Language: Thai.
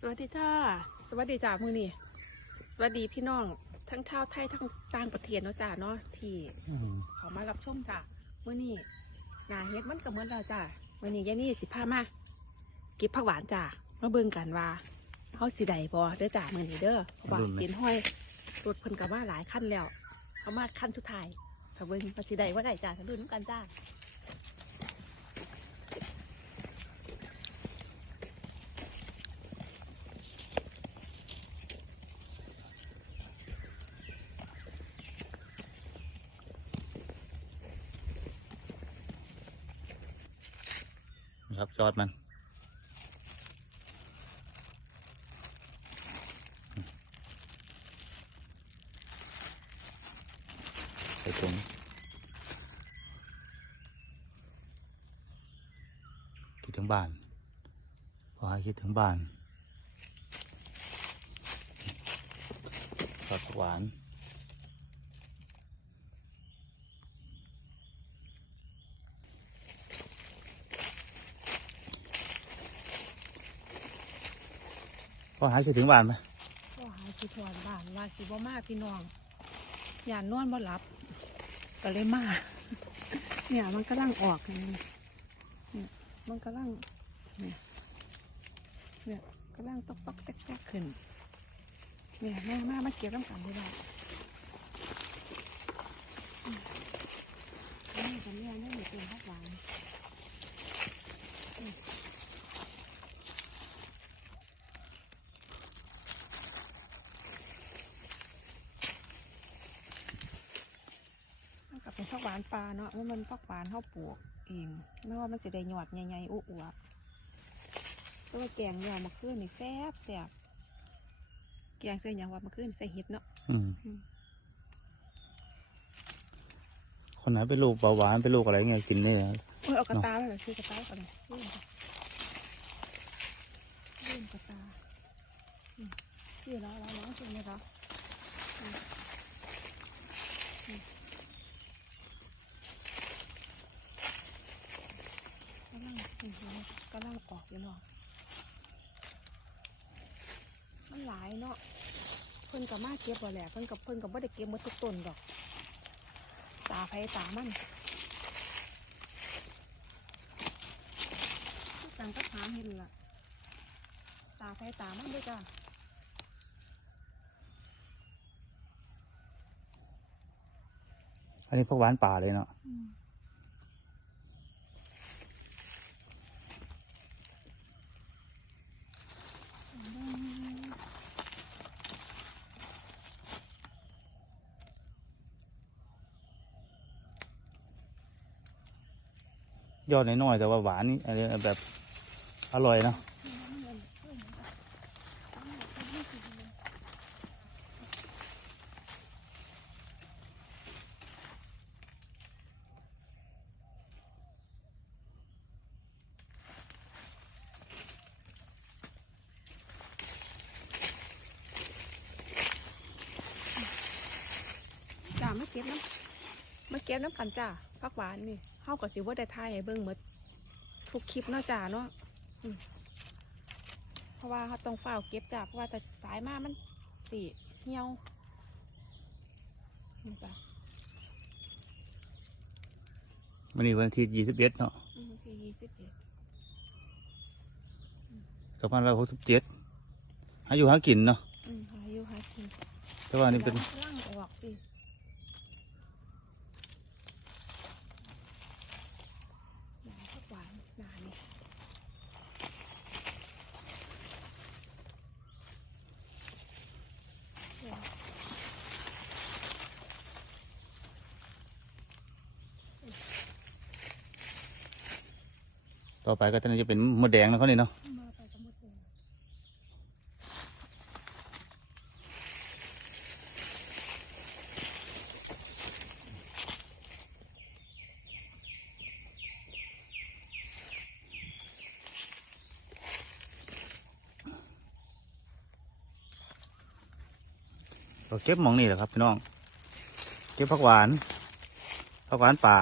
สวัสดีจ้า สวัสดีจ้ามือนี่สวัสดีพี่น้อง ทั้งชาวไทยทั้งต่างประเทศเนาะจ้าเนาะที่อืมเขามารับชมจ้ามื่อนี้นาเฮ็ดมันกับเหมือนเราจ้ามื่อนี้ยายนี่สิพามาเก็บผักหวานจ้ามาเบิ่งกันว่าเขาสิได้บ่เด้อจ้ามื่อนี้เด้อเพราะว่าเห็นห้อยรถเพิ่นกับว่าหลายขั้นแล้วเขามาขั้นสุดท้ายถ้าเบิ่งว่าสิได้ว่าได้จ้าถ้าดูน้ำกันจ้า ครับจอดมันใส่ถุงคิดถึงบ้าน พอให้คิดถึงบ้านผักหวาน พอหายคิถึงบ้านไหมก็หายสิทวนบ้านว่าสิบ่มาพี่น้องอย่านนอนบ่หลับ ก็เลยมาเนี่ยมันกำลังออกนี่เนี่ยมันกำลังเนี่ยเนี่ยกำลังตอกตอกแตกแตกขึ้นเนี่ยแม่มามาเก็บน้ำกันได้บ้างนี่จะเนี่ยนี่เป็นพักหวาน อืมมันก็เป็นพักหวานปลาเนาะแล้วมันพักหวานเข้าปลูกเองไม่ว่ามันจะได้หยอดใหญ่ๆอ้วๆตัวแกงเนี่ยมาขึ้นนี่แซ่บแซ่บแกงเส้นหยังว่ามาขึ้นใส่เห็ดเนาะอืมอืมคนไหนเป็นลูกเบาหวานเป็นลูกอะไรเงี้ยกินไม่ได้เออเอากระตาไปเลยคือกระตาก่อนเลยลื่นลื่นกระตาอืมนี่แล้วแล้วแล้วจริงไหมคะ อืมอืมกำลังอืมกำลังออกอยู่เนาะมันหลายเนาะเพิ่นกับมาเก็บบ่แหละเพิ่นกับเพิ่นกับบ่ได้เก็บหมดทุกต้นดอก ตาไผตามันจังก็หาเห็นล่ะ ตาไฟตามันด้วยจ้ะอันนี้พวกหวานป่าเลยเนาะ ยอดน้อยๆแต่ว่าหวานนี่อะไรแบบอร่อยนะจ้าไม่เก็บน้ำไม่เก็บน้ำกันจ้าผักหวานนี่ เฮาก็สิว่าได้ทายให้เบิ่งหมดทุกคลิปเนาะจ้าเนาะอืมเพราะว่าเขาต้องเฝ้าวเก็บจ้าเพราะว่าแต่สายมามันสีเหี่ยวนี่จ้าวันนี้วันอาทิตย์ยี่สิบเอ็ดเนาะอืมที่ยี่สิบเอ็ดสองพันร้อยหกสิบเจ็ดหาอยู่หากินเนาะอืมหาอยู่หากินแต่ว่านี่เป็น ร่างออกสิหนาผักหวานหนานี่ ต่อไปก็จะเป็นมดแดงแล้วเขาเนี่เนาะมาเก็บหมองนี่แหละครับพี่น้อง เก็บผักหวานผักหวานป่า